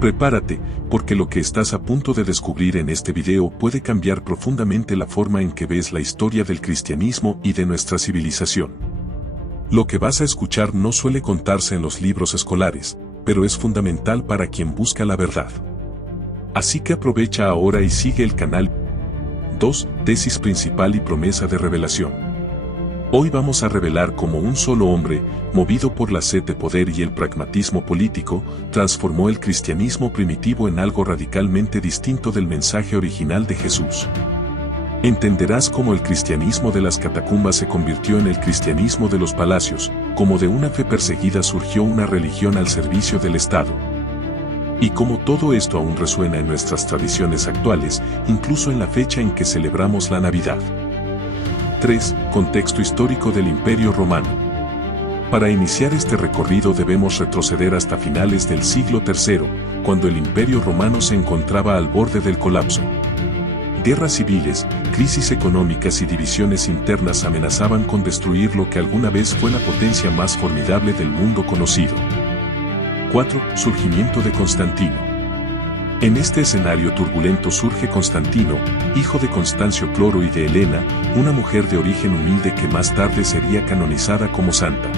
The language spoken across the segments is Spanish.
Prepárate, porque lo que estás a punto de descubrir en este video puede cambiar profundamente la forma en que ves la historia del cristianismo y de nuestra civilización. Lo que vas a escuchar no suele contarse en los libros escolares, pero es fundamental para quien busca la verdad. Así que aprovecha ahora y sigue el canal. 2. Tesis principal y promesa de revelación. Hoy vamos a revelar cómo un solo hombre, movido por la sed de poder y el pragmatismo político, transformó el cristianismo primitivo en algo radicalmente distinto del mensaje original de Jesús. Entenderás cómo el cristianismo de las catacumbas se convirtió en el cristianismo de los palacios, cómo de una fe perseguida surgió una religión al servicio del Estado. Y cómo todo esto aún resuena en nuestras tradiciones actuales, incluso en la fecha en que celebramos la Navidad. 3. Contexto histórico del Imperio Romano. Para iniciar este recorrido debemos retroceder hasta finales del siglo III, cuando el Imperio Romano se encontraba al borde del colapso. Guerras civiles, crisis económicas y divisiones internas amenazaban con destruir lo que alguna vez fue la potencia más formidable del mundo conocido. 4. Surgimiento de Constantino. En este escenario turbulento surge Constantino, hijo de Constancio Cloro y de Helena, una mujer de origen humilde que más tarde sería canonizada como santa.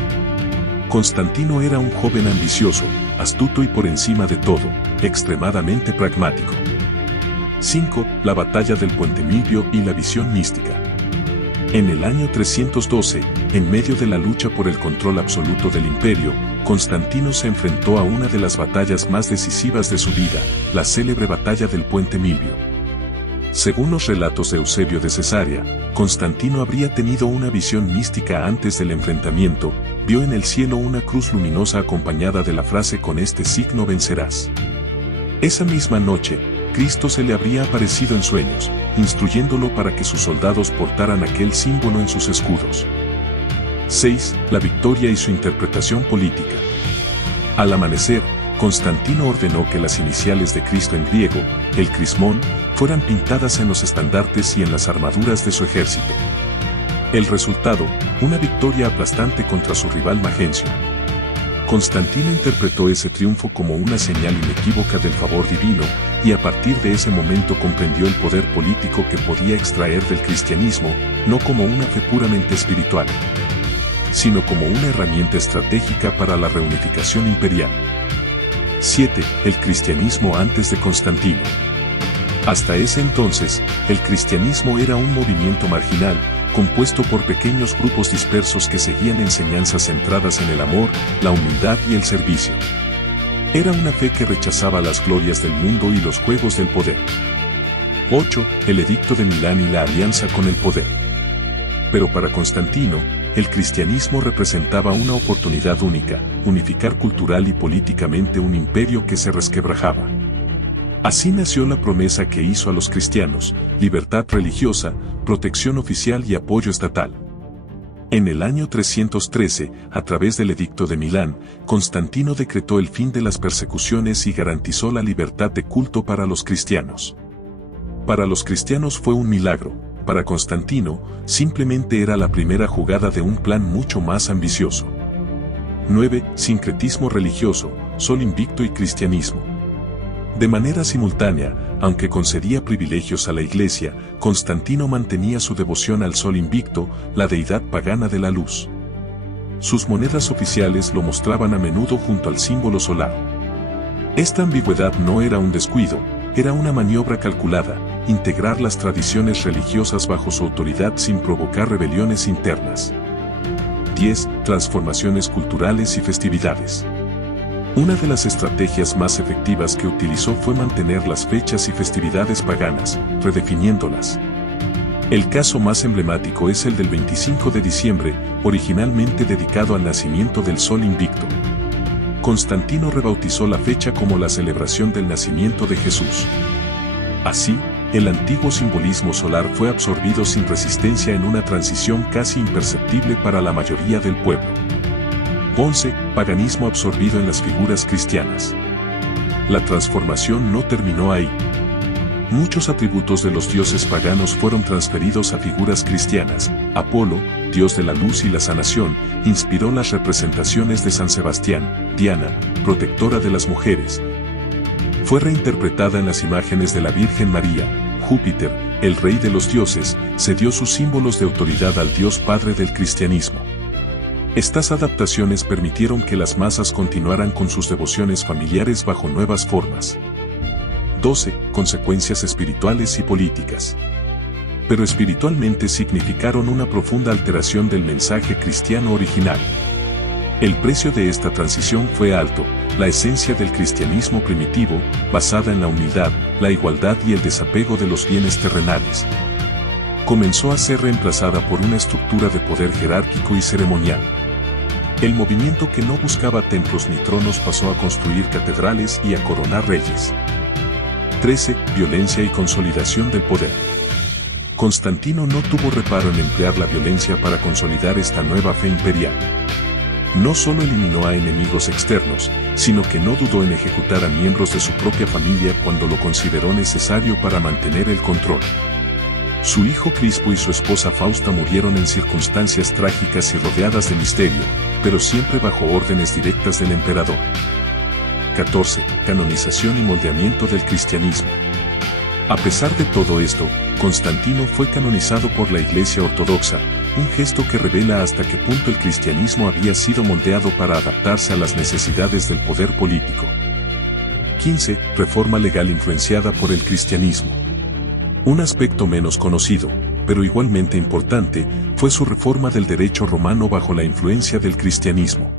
Constantino era un joven ambicioso, astuto y por encima de todo, extremadamente pragmático. 5. La batalla del Puente Milvio y la visión mística. En el año 312, en medio de la lucha por el control absoluto del imperio, Constantino se enfrentó a una de las batallas más decisivas de su vida, la célebre batalla del Puente Milvio. Según los relatos de Eusebio de Cesarea, Constantino habría tenido una visión mística antes del enfrentamiento, vio en el cielo una cruz luminosa acompañada de la frase "con este signo vencerás". Esa misma noche, Cristo se le habría aparecido en sueños, instruyéndolo para que sus soldados portaran aquel símbolo en sus escudos. 6. La victoria y su interpretación política. Al amanecer, Constantino ordenó que las iniciales de Cristo en griego, el crismón, fueran pintadas en los estandartes y en las armaduras de su ejército. El resultado, una victoria aplastante contra su rival Magencio. Constantino interpretó ese triunfo como una señal inequívoca del favor divino, y a partir de ese momento comprendió el poder político que podía extraer del cristianismo, no como una fe puramente espiritual, sino como una herramienta estratégica para la reunificación imperial. 7. El cristianismo antes de Constantino. Hasta ese entonces, el cristianismo era un movimiento marginal, compuesto por pequeños grupos dispersos que seguían enseñanzas centradas en el amor, la humildad y el servicio. Era una fe que rechazaba las glorias del mundo y los juegos del poder. 8. El Edicto de Milán y la alianza con el poder. Pero para Constantino, el cristianismo representaba una oportunidad única, unificar cultural y políticamente un imperio que se resquebrajaba. Así nació la promesa que hizo a los cristianos: libertad religiosa, protección oficial y apoyo estatal. En el año 313, a través del Edicto de Milán, Constantino decretó el fin de las persecuciones y garantizó la libertad de culto para los cristianos. Para los cristianos fue un milagro, para Constantino, simplemente era la primera jugada de un plan mucho más ambicioso. 9. Sincretismo religioso, sol invicto y cristianismo. De manera simultánea, aunque concedía privilegios a la Iglesia, Constantino mantenía su devoción al sol invicto, la deidad pagana de la luz. Sus monedas oficiales lo mostraban a menudo junto al símbolo solar. Esta ambigüedad no era un descuido, era una maniobra calculada: integrar las tradiciones religiosas bajo su autoridad sin provocar rebeliones internas. 10. Transformaciones culturales y festividades. Una de las estrategias más efectivas que utilizó fue mantener las fechas y festividades paganas, redefiniéndolas. El caso más emblemático es el del 25 de diciembre, originalmente dedicado al nacimiento del sol invicto. Constantino rebautizó la fecha como la celebración del nacimiento de Jesús. Así, el antiguo simbolismo solar fue absorbido sin resistencia en una transición casi imperceptible para la mayoría del pueblo. 11. Paganismo absorbido en las figuras cristianas. La transformación no terminó ahí. Muchos atributos de los dioses paganos fueron transferidos a figuras cristianas. Apolo, dios de la luz y la sanación, inspiró las representaciones de San Sebastián. Diana, protectora de las mujeres, fue reinterpretada en las imágenes de la Virgen María. Júpiter, el rey de los dioses, cedió sus símbolos de autoridad al Dios Padre del cristianismo. Estas adaptaciones permitieron que las masas continuaran con sus devociones familiares bajo nuevas formas. 12. Consecuencias espirituales y políticas. Pero espiritualmente significaron una profunda alteración del mensaje cristiano original. El precio de esta transición fue alto. La esencia del cristianismo primitivo, basada en la humildad, la igualdad y el desapego de los bienes terrenales, comenzó a ser reemplazada por una estructura de poder jerárquico y ceremonial. El movimiento que no buscaba templos ni tronos pasó a construir catedrales y a coronar reyes. 13. Violencia y consolidación del poder. Constantino no tuvo reparo en emplear la violencia para consolidar esta nueva fe imperial. No solo eliminó a enemigos externos, sino que no dudó en ejecutar a miembros de su propia familia cuando lo consideró necesario para mantener el control. Su hijo Crispo y su esposa Fausta murieron en circunstancias trágicas y rodeadas de misterio, pero siempre bajo órdenes directas del emperador. 14. Canonización y moldeamiento del cristianismo. A pesar de todo esto, Constantino fue canonizado por la Iglesia Ortodoxa, un gesto que revela hasta qué punto el cristianismo había sido moldeado para adaptarse a las necesidades del poder político. 15. Reforma legal influenciada por el cristianismo. Un aspecto menos conocido, pero igualmente importante, fue su reforma del derecho romano bajo la influencia del cristianismo.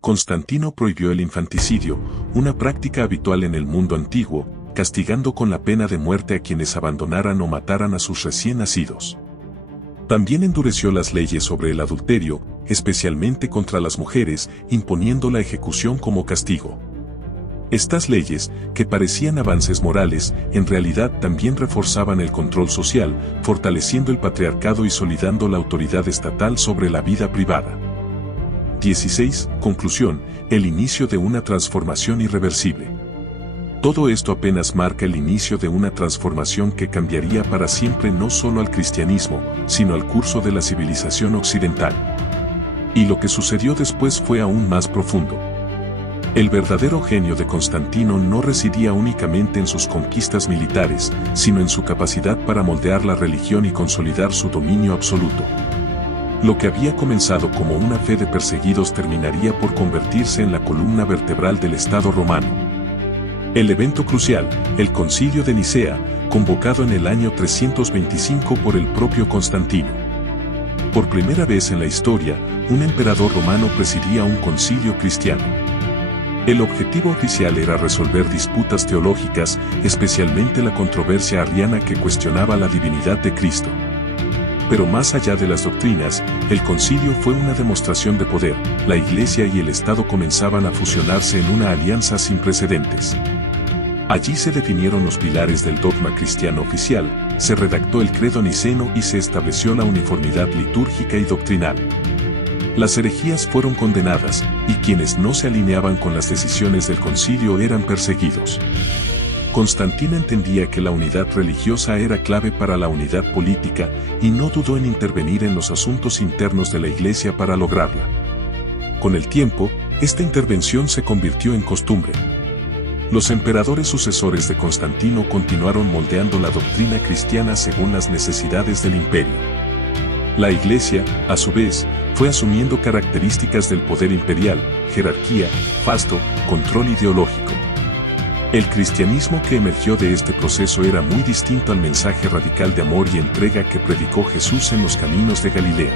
Constantino prohibió el infanticidio, una práctica habitual en el mundo antiguo, castigando con la pena de muerte a quienes abandonaran o mataran a sus recién nacidos. También endureció las leyes sobre el adulterio, especialmente contra las mujeres, imponiendo la ejecución como castigo. Estas leyes, que parecían avances morales, en realidad también reforzaban el control social, fortaleciendo el patriarcado y solidando la autoridad estatal sobre la vida privada. 16. Conclusión: el inicio de una transformación irreversible. Todo esto apenas marca el inicio de una transformación que cambiaría para siempre no solo al cristianismo, sino al curso de la civilización occidental. Y lo que sucedió después fue aún más profundo. El verdadero genio de Constantino no residía únicamente en sus conquistas militares, sino en su capacidad para moldear la religión y consolidar su dominio absoluto. Lo que había comenzado como una fe de perseguidos terminaría por convertirse en la columna vertebral del Estado romano. El evento crucial, el Concilio de Nicea, convocado en el año 325 por el propio Constantino. Por primera vez en la historia, un emperador romano presidía un concilio cristiano. El objetivo oficial era resolver disputas teológicas, especialmente la controversia arriana que cuestionaba la divinidad de Cristo. Pero más allá de las doctrinas, el concilio fue una demostración de poder. La Iglesia y el Estado comenzaban a fusionarse en una alianza sin precedentes. Allí se definieron los pilares del dogma cristiano oficial, se redactó el credo niceno y se estableció la uniformidad litúrgica y doctrinal. Las herejías fueron condenadas, y quienes no se alineaban con las decisiones del concilio eran perseguidos. Constantino entendía que la unidad religiosa era clave para la unidad política, y no dudó en intervenir en los asuntos internos de la Iglesia para lograrla. Con el tiempo, esta intervención se convirtió en costumbre. Los emperadores sucesores de Constantino continuaron moldeando la doctrina cristiana según las necesidades del imperio. La Iglesia, a su vez, fue asumiendo características del poder imperial, jerarquía, fasto, control ideológico. El cristianismo que emergió de este proceso era muy distinto al mensaje radical de amor y entrega que predicó Jesús en los caminos de Galilea.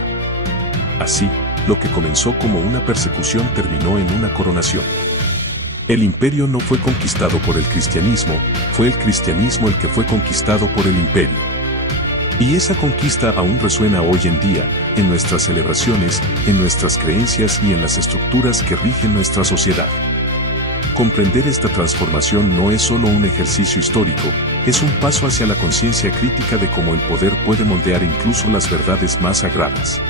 Así, lo que comenzó como una persecución terminó en una coronación. El imperio no fue conquistado por el cristianismo, fue el cristianismo el que fue conquistado por el imperio. Y esa conquista aún resuena hoy en día, en nuestras celebraciones, en nuestras creencias y en las estructuras que rigen nuestra sociedad. Comprender esta transformación no es solo un ejercicio histórico, es un paso hacia la conciencia crítica de cómo el poder puede moldear incluso las verdades más sagradas.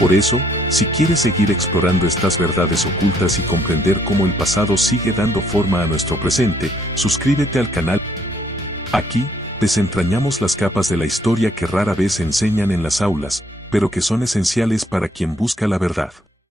Por eso, si quieres seguir explorando estas verdades ocultas y comprender cómo el pasado sigue dando forma a nuestro presente, suscríbete al canal. Aquí, desentrañamos las capas de la historia que rara vez se enseñan en las aulas, pero que son esenciales para quien busca la verdad.